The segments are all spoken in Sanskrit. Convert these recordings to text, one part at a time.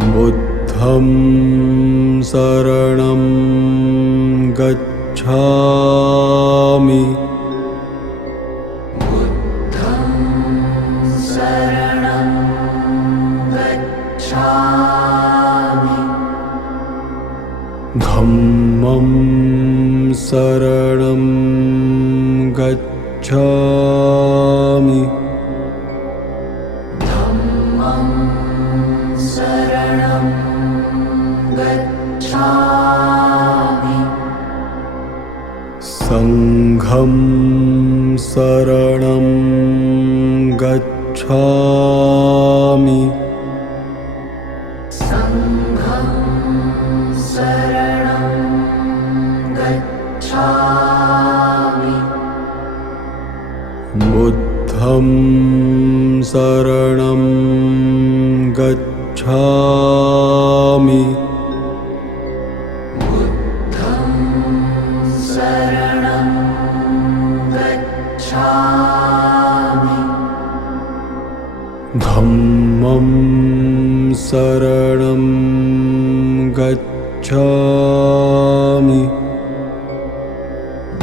बुद्धं शरणं गच्छामि। बुद्धं शरणं गच्छामि। धम्मं शरणं गच्छामि। धम्मं शरणं गच्छामि। संघं शरणं गच्छामि। संघं शरणं गच्छामि। बुद्धं शरणं गच्छामि। बुद्धं शरणं गच्छामि। धम्मं शरणं गच्छामि।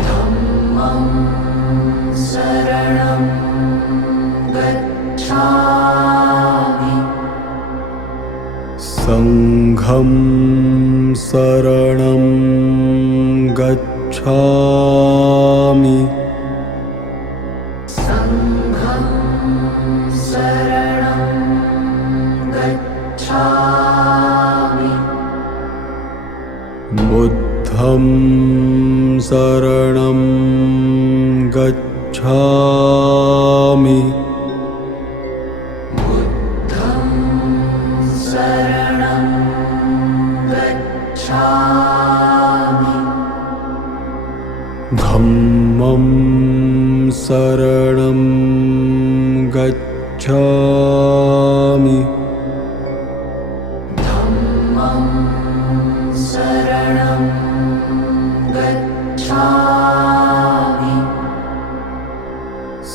धम्मं शरणं गच्छामि। संघं शरणं गच्छामि। संघं शरणं गच्छामि। बुद्धं शरणं गच्छामि। बुद्धं शरणं गच्छामि। धम्मं शरणं गच्छामि। धम्मं शरणं गच्छामि।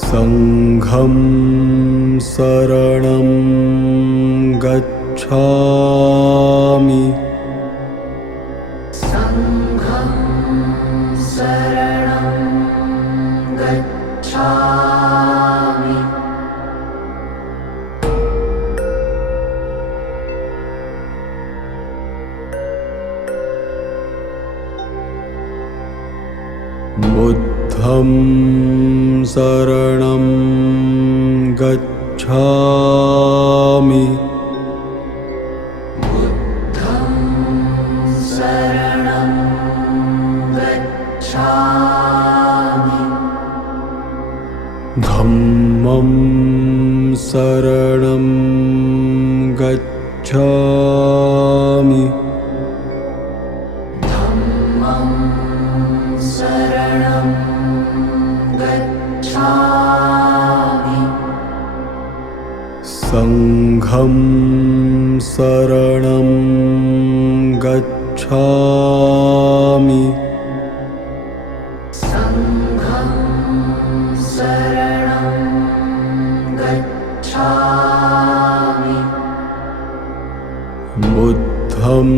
संघं शरणं गच्छामि। संघं शरणं गच्छामि। बुद्धं शरणं गच्छामि। बुद्धं शरणं गच्छामि। धम्मं शरणं गच्छामि। धम्मं शरणं गच्छामि। संघं शरणं गच्छामि। संघं शरणं गच्छामि। बुद्धं शरणं गच्छामि। बुद्धं शरणं गच्छामि। गच्छामि। धम्मं शरणं गच्छामि। बुद्धं शरणं गच्छामि। संघं शरणं गच्छामि। संघं शरणं गच्छामि। बुद्धं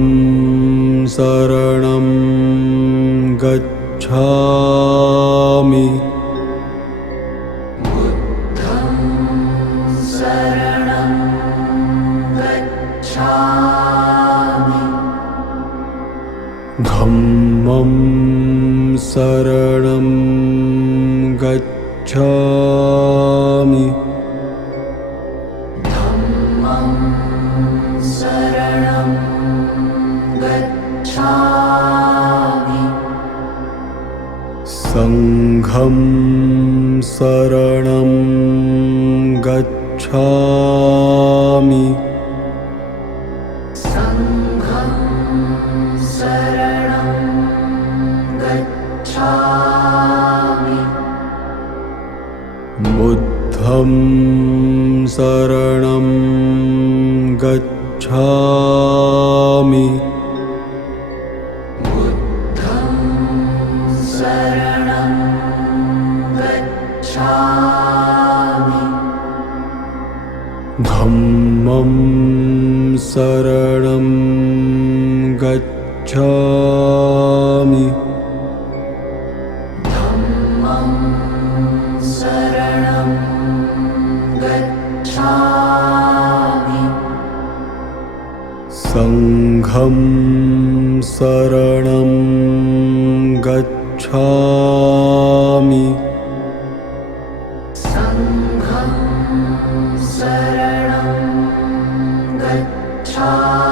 शरणं गच्छामि। बुद्धं शरणं गच्छामि। धम्मं शरणं गच्छामि। संघं शरणं गच्छामि। बुद्धं शरणं गच्छामि। गच्छामि। धम्मं शरणं गच्छामि। संघं शरणं गच्छामि। संघं शरणं गच्छामि। बुद्धं शरणं गच्छामि। बुद्धं शरणं गच्छामि। धम्मं शरणं शरणं गच्छामि संघं शरणं गच्छामि संघं शरणं गच्छामि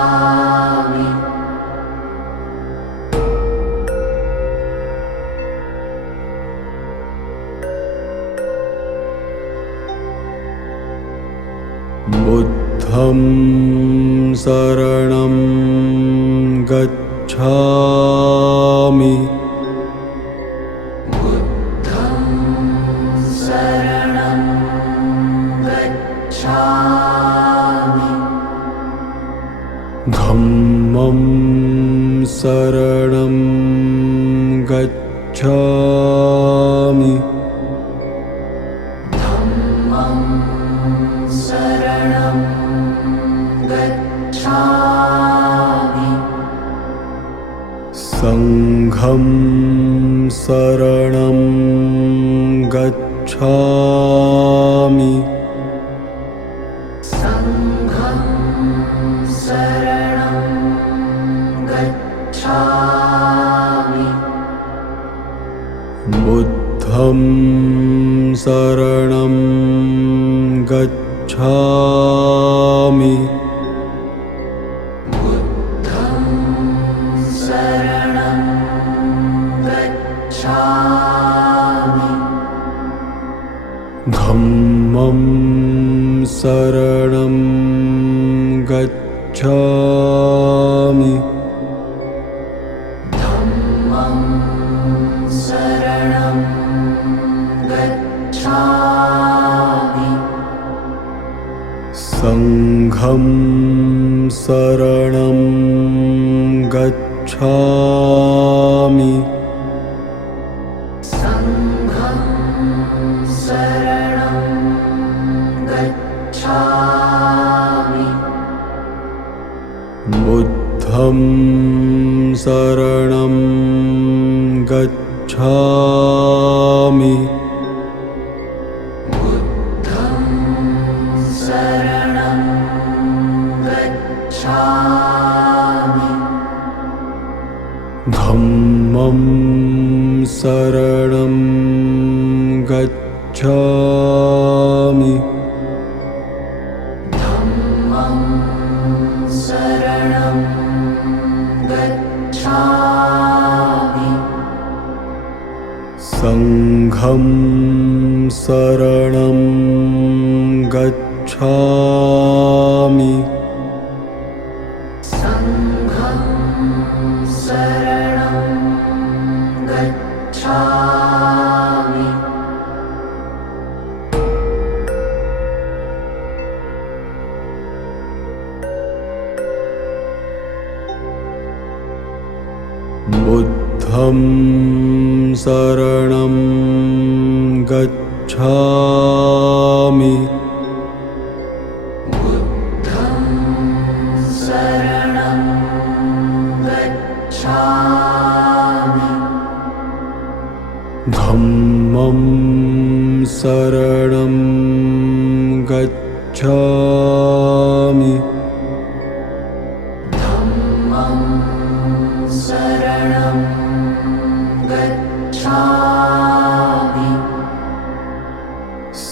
बुद्धं शरणं गच्छामि बुद्धं शरणं गच्छामि धम्मं शरणं गच्छामि धम्मं शरणं गच्छामि संघं शरणं गच्छामि संघं शरणं गच्छामि बुद्धं शरणं गच्छामि बुद्धं शरणं गच्छामि धम्मं शरणं गच्छामि धम्मं शरणं गच्छामि संघं शरणं गच्छामि संघं शरणं गच्छामि बुद्धं शरणं गच्छामि बुद्धं शरणं गच्छामि धम्मं शरणं गच्छामि धम्मं शरणं गच्छामि संघं शरणं गच्छामि संघं शरणं गच्छामि बुद्धं शरणं गच्छामि बुद्धं शरणं गच्छामि धम्मं शरणं गच्छामि धम्मं शरणं गच्छामि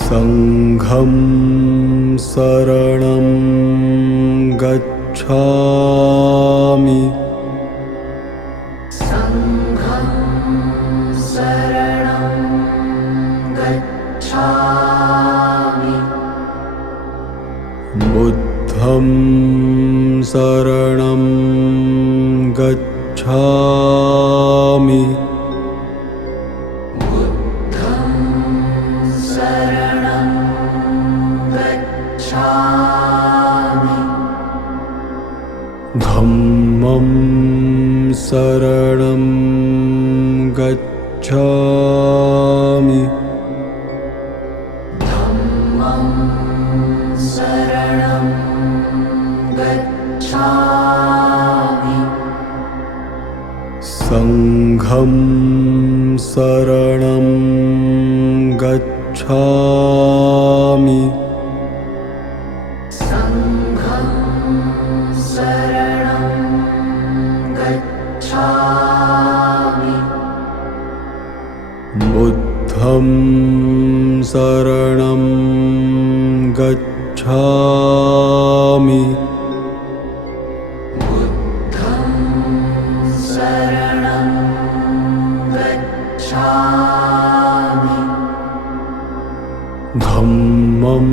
संघं शरणं गच्छामि संघं शरणं गच्छामि बुद्धं शरणं गच्छामि बुद्धं शरणं गच्छामि धम्मं शरणं गच्छामि धम्मं शरणं गच्छामि संघं शरणं शरणं गच्छामि संघं शरणं गच्छामि बुद्धं शरणं गच्छामि बुद्धं शरणं गच्छामि धम्मं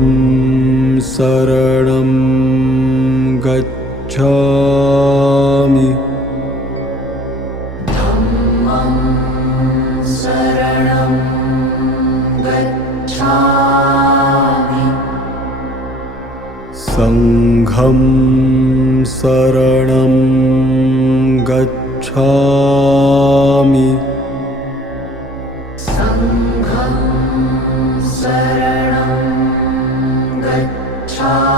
शरणं गच्छामि धम्मं शरणं गच्छामि संघं शरणं गच्छामि संघं शरणं गच्छामि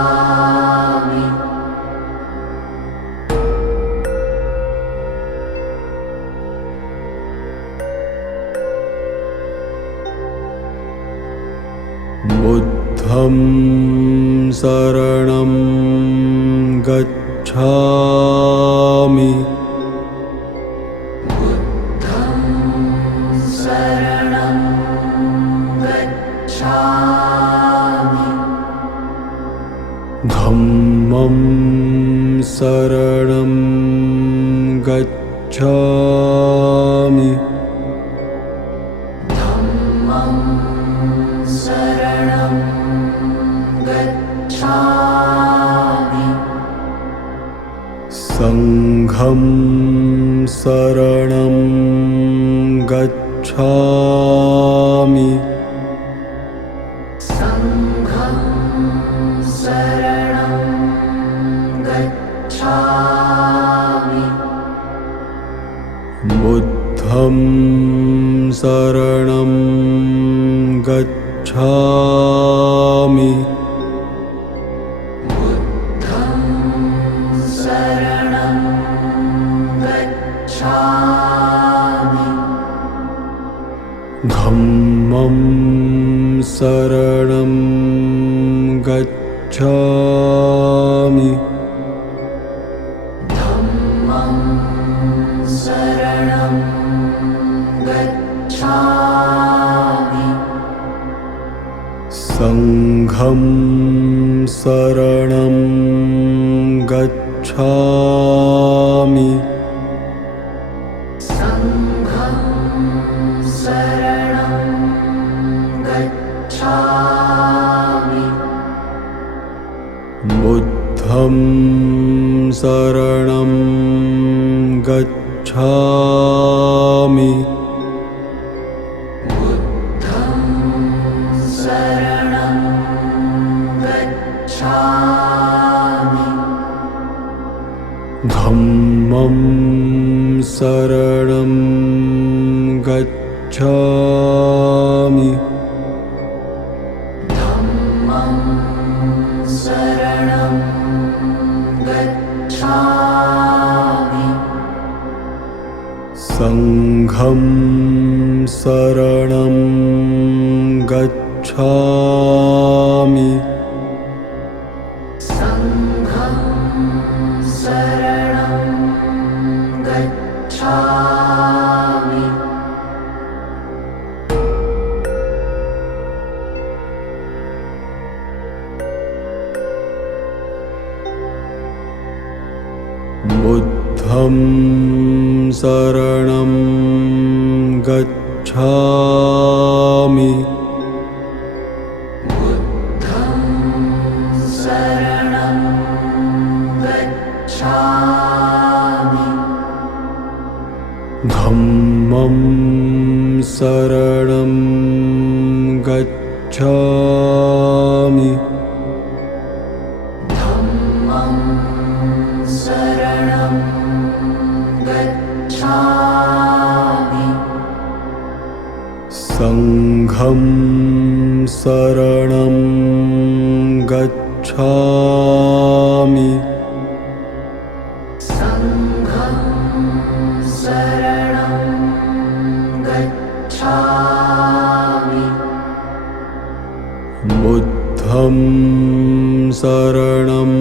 बुद्धं शरणं गच्छामि बुद्धं शरणं गच्छामि धम्मं शरणं गच्छामि धम्मं शरणं गच्छामि संघं शरणं गच्छामि संघं शरणं गच्छामि बुद्धं शरणं गच्छामि बुद्धं शरणं गच्छामि धम्मं शरणं गच्छामि धम्मं शरणं गच्छामि संघं शरणं गच्छामि संघं शरणं गच्छामि बुद्धं शरणं गच्छामि बुद्धं शरणं गच्छामि धम्मं शरणं गच्छामि धम्मं शरणं गच्छामि संघं शरणं गच्छामि संघं शरणं गच्छामि बुद्धं शरणं गच्छामि बुद्धं शरणं गच्छामि धम्मं शरणं गच्छामि धम्मं शरणं गच्छामि संघं शरणं गच्छामि संघं शरणं गच्छामि बुद्धं शरणं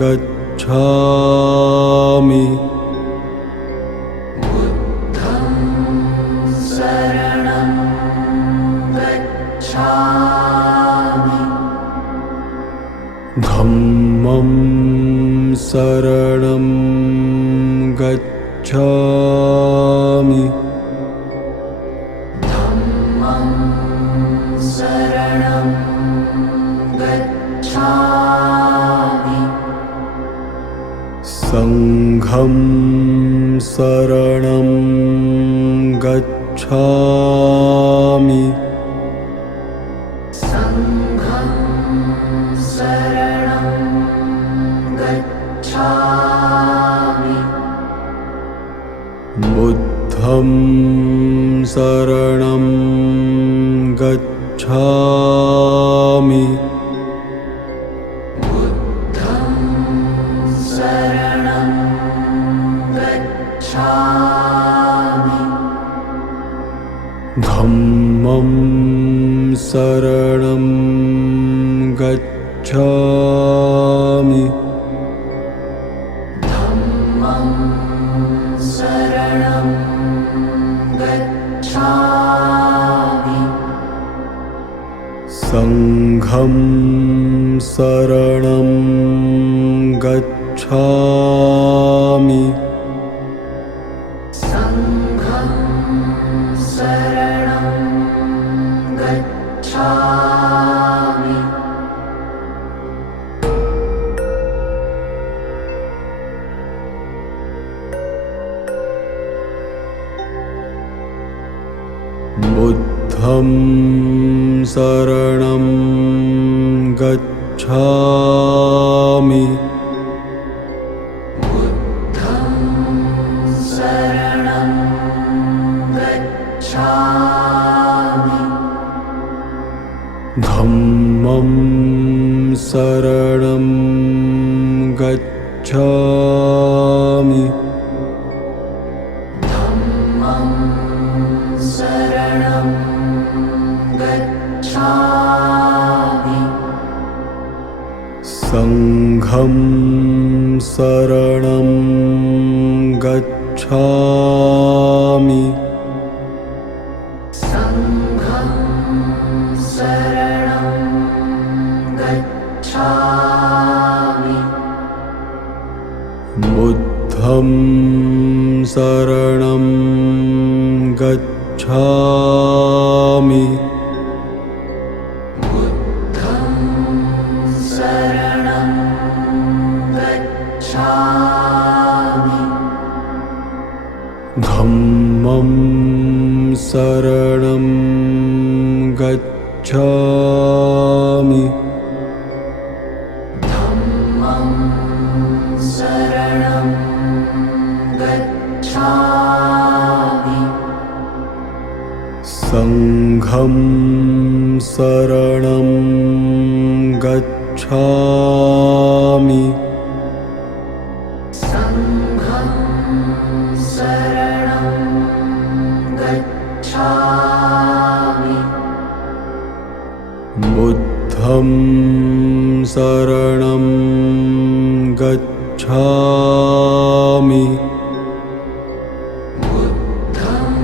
गच्छामि शरणं गच्छामि धम्मं शरणं गच्छामि धम्मं शरणं गच्छामि संघं शरणं गच्छामि संघं शरणं गच्छामि बुद्धं शरणं गच्छामि बुद्धं शरणं गच्छामि धम्मं शरणं गच्छामि धम्मं शरणं गच्छामि संघं शरणं गच्छामि संघं शरणं गच्छामि बुद्धं शरणं गच्छामि बुद्धं शरणं गच्छामि धम्मं शरणं गच्छामि धम्मं शरणं गच्छामि संघं शरणं गच्छामि संघं शरणं गच्छामि बुद्धं शरणं गच्छामि बुद्धं शरणं गच्छामि धम्मं शरणं गच्छामि धम्मं शरणं गच्छामि संघं शरणं गच्छामि संघं शरणं गच्छामि बुद्धं शरणं गच्छामि बुद्धं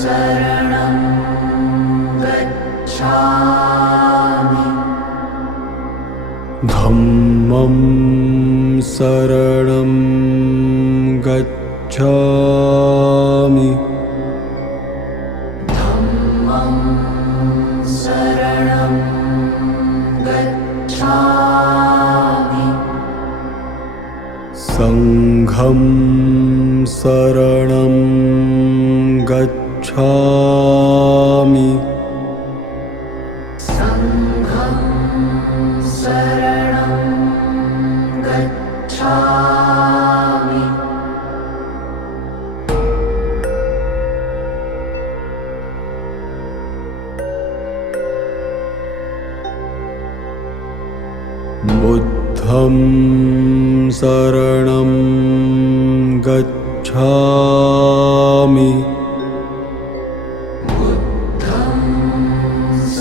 शरणं गच्छामि धम्मं शरणं गच्छामि धम्मं शरणं गच्छामि संघं शरणं गच्छामि संघं शरणं गच्छामि बुद्धं शरणं गच्छामि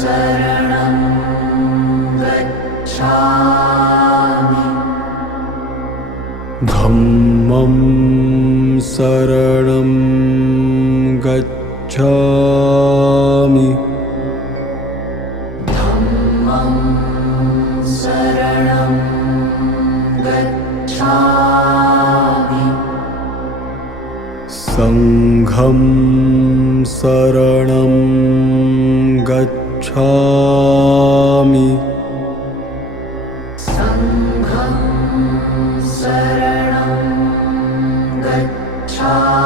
शरणं गच्छामि धम्मं शरणं गच्छामि धम्मं शरणं गच्छामि संघं शरणं गच्छामि संघं शरणं गच्छामि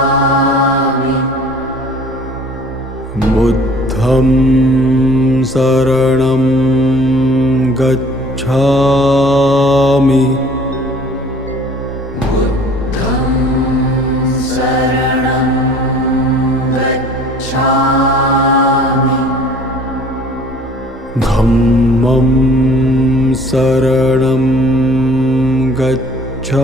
बुद्धं शरणं गच्छामि बुद्धं शरणं गच्छामि धम्मं शरणं गच्छामि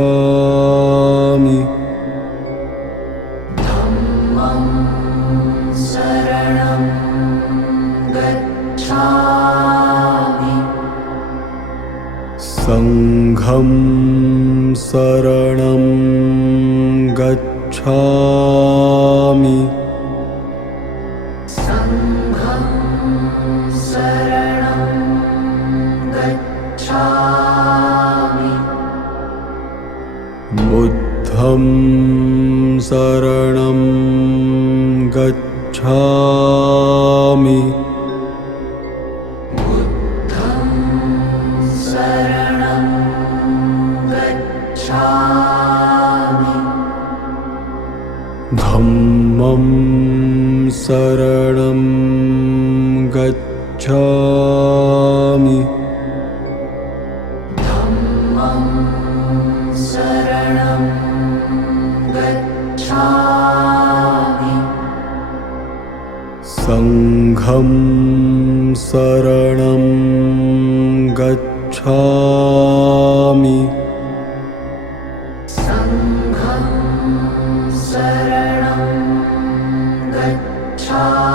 धम्मं शरणं गच्छामि संघं शरणं गच्छामि संघं शरणं गच्छामि बुद्धं शरणं गच्छामि बुद्धं शरणं गच्छामि धम्मं शरणं गच्छामि धम्मं शरणं गच्छामि संघं शरणं गच्छामि संघं शरणं गच्छामि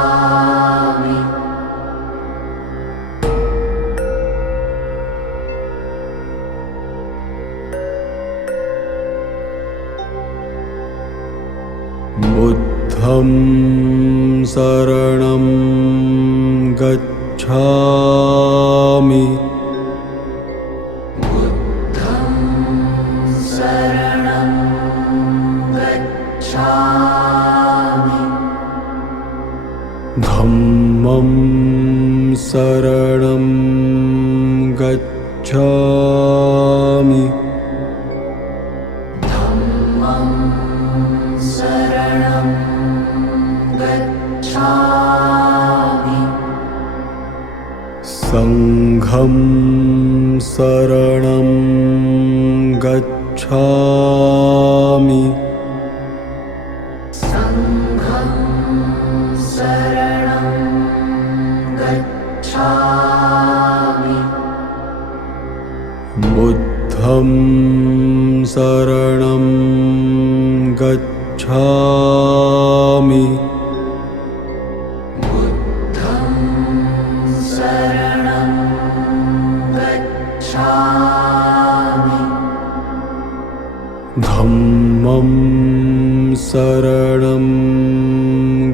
बुद्धं शरणं गच्छामि बुद्धं शरणं गच्छामि धम्मं शरणं गच्छामि धम्मं शरणं गच्छामि संघं शरणं गच्छामि संघं शरणं गच्छामि बुद्धं शरणं गच्छामि बुद्धं शरणं गच्छामि धम्मं शरणं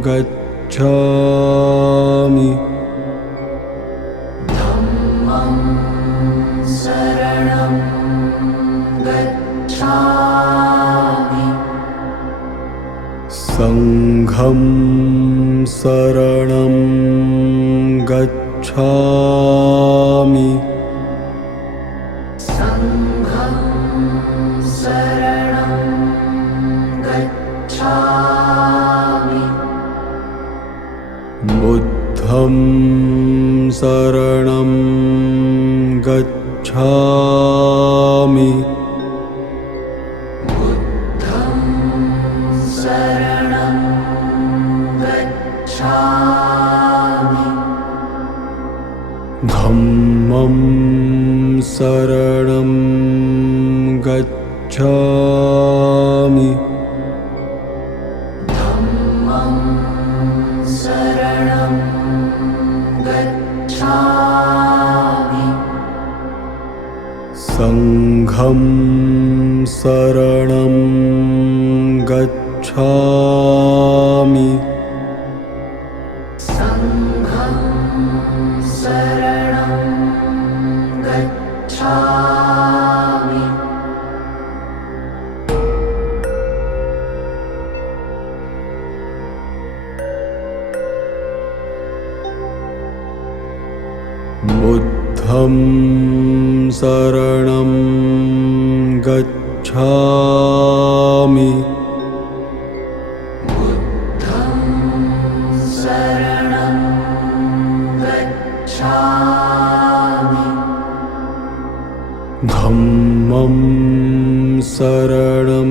गच्छामि धम्मं शरणं गच्छामि संघं शरणं गच्छामि संघं शरणं गच्छामि बुद्धं शरणं गच्छामि बुद्धं शरणं गच्छामि धम्मं शरणं गच्छामि धम्मं शरणं गच्छामि गच्छामि संघं शरणं गच्छामि संघं शरणं गच्छामि बुद्धं शरणं गच्छामि बुद्धं शरणं गच्छामि धम्मं शरणं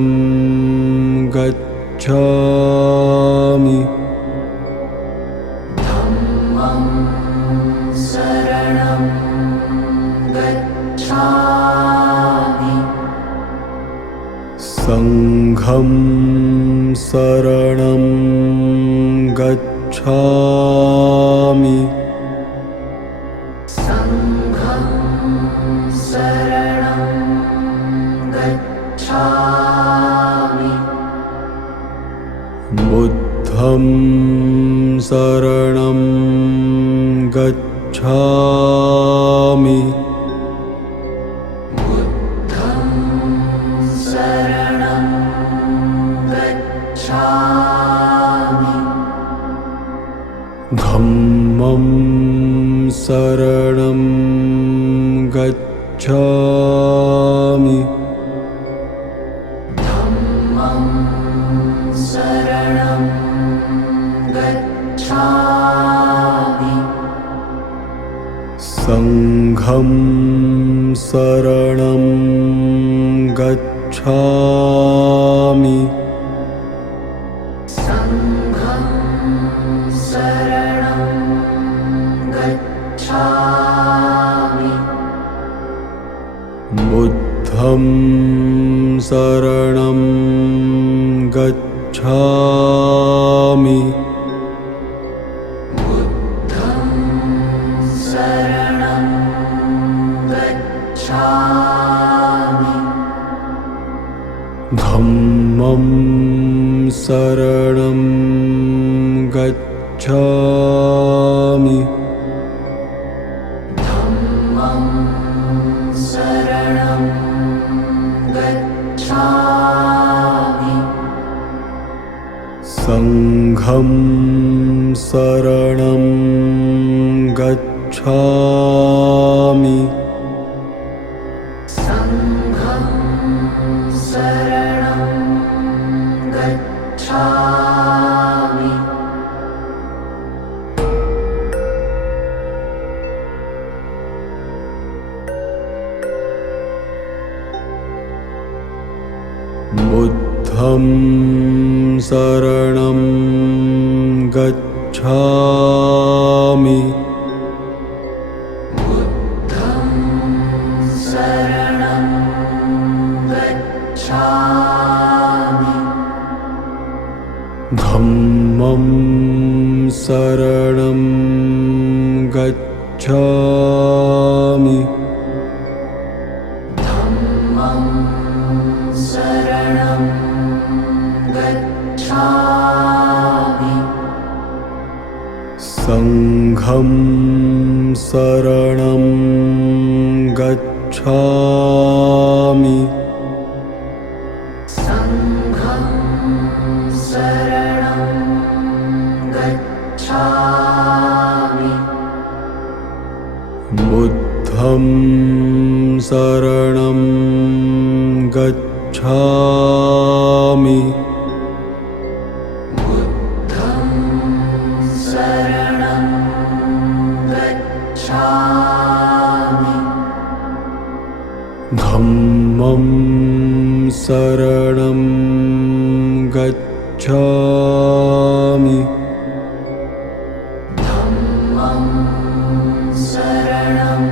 गच्छामि धम्मं शरणं गच्छामि संघं शरणं गच्छामि संघं शरणं गच्छामि बुद्धं शरणं गच्छामि बुद्धं शरणं गच्छामि धम्मं शरणं गच्छामि धम्मं शरणं गच्छामि संघं शरणं गच्छामि संघं शरणं गच्छामि बुद्धं शरणं गच्छामि बुद्धं शरणं गच्छामि धम्मं शरणं गच्छामि धम्मं शरणं गच्छामि संघं शरणं गच्छामि संघं शरणं गच्छामि बुद्धं शरणं गच्छामि बुद्धं शरणं गच्छामि धम्मं शरणं गच्छामि धम्मं शरणं गच्छामि संघं शरणं गच्छामि संघं शरणं गच्छामि बुद्धं शरणं गच्छामि बुद्धं शरणं गच्छामि धम्मं शरणं गच्छामि धम्मं शरणं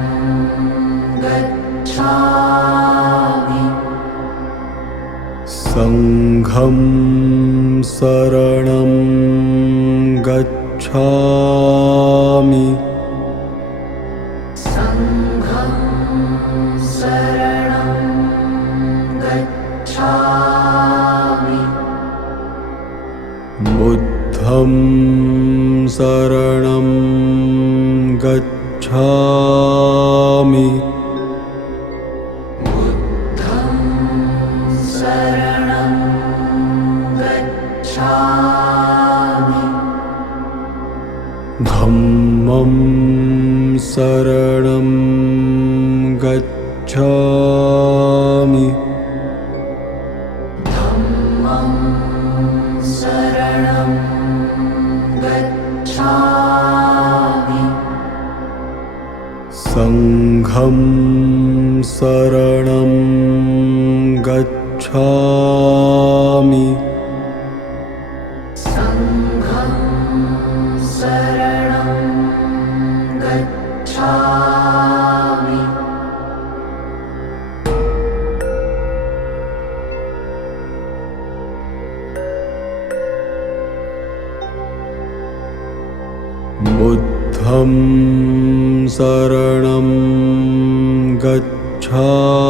गच्छामि संघं शरणं गच्छामि शरणं गच्छामि बुद्धं शरणं गच्छामि धम्मं शरणं गच्छामि धम्मं शरणं गच्छामि संघं शरणं गच्छामि संघं शरणं गच्छामि बुद्धं शरणं गच्छामि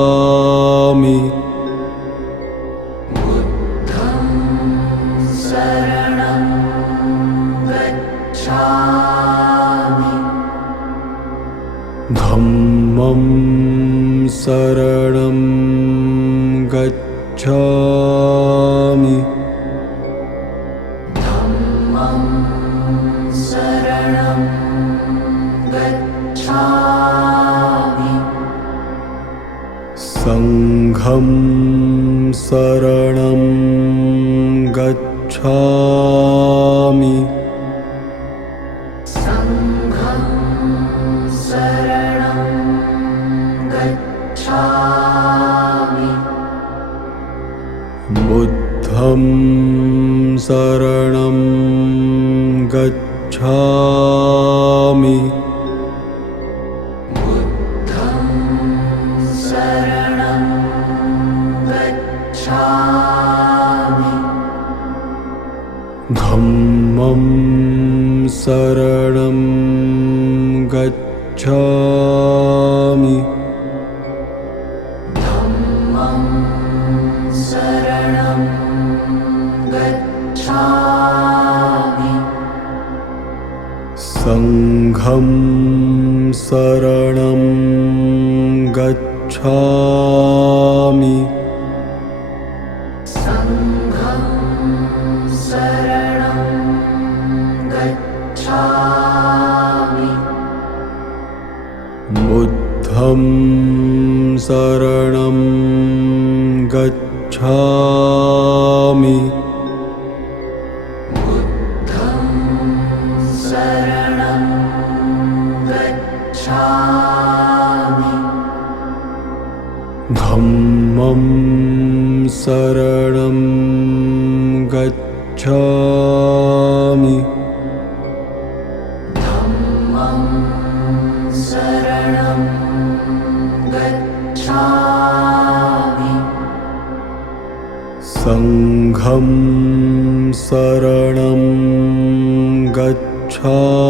बुद्धं शरणं गच्छामि धम्मं शरणं गच्छामि धम्मं शरणं गच्छामि संघं शरणं गच्छामि संघं शरणं गच्छामि बुद्धं शरणं गच्छामि बुद्धं शरणं गच्छामि धम्मं शरणं गच्छामि धम्मं शरणं गच्छामि संघं शरणं गच्छामि संघं शरणं गच्छामि धम्मं शरणं गच्छामि संघं शरणं गच्छामि संघं शरणं गच्छामि संघं शरणं गच्छामि संघं शरणं गच्छामि संघं शरणं गच्छामि संघं शरणं गच्छामि संघं शरणं गच्छामि संघं शरणं बुद्धं शरणं गच्छामि बुद्धं शरणं गच्छामि धम्मं शरणं गच्छामि धम्मं शरणं गच्छामि संघं शरणं गच्छामि